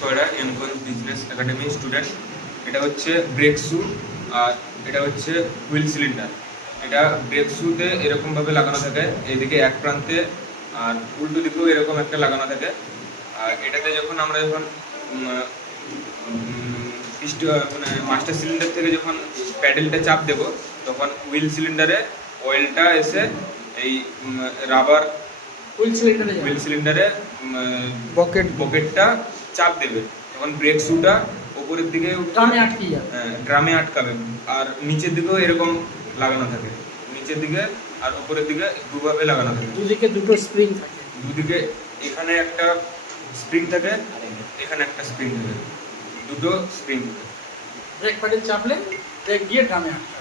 কয়রা এনকন business academy student. এটা হচ্ছে brake shoe আর এটা হচ্ছে হুইল সিলিন্ডার। এটা ব্রেক শুতে এরকমভাবে লাগানো থাকে, এদিকে এক প্রান্তে আর উল্টো দিকেও এরকম একটা লাগানো থাকে। আর এটাতে যখন আমরা মানে মাস্টার সিলিন্ডার থেকে যখন প্যাডেলটা চাপ দেব তখন হুইল সিলিন্ডারে অয়েলটা এসে এই রাবার হুইল সিলিন্ডারে বকেটটা চাপ দেবে, তখন ব্রেক শুটা উপরের দিকে ড্রামে আটকাবে। আর নিচের দিকেও এরকম লাগানো থাকে, নিচের দিকে আর উপরের দিকে দুভাবে লাগানো থাকে। দুদিকে দুটো স্প্রিং থাকে, দুদিকে এখানে একটা স্প্রিং থাকে, এখানে একটা স্প্রিং থাকে, দুটো স্প্রিং থাকে। ব্রেক প্যাডেল চাপলে ব্রেক গিয়ে ড্রামে আটকাবে।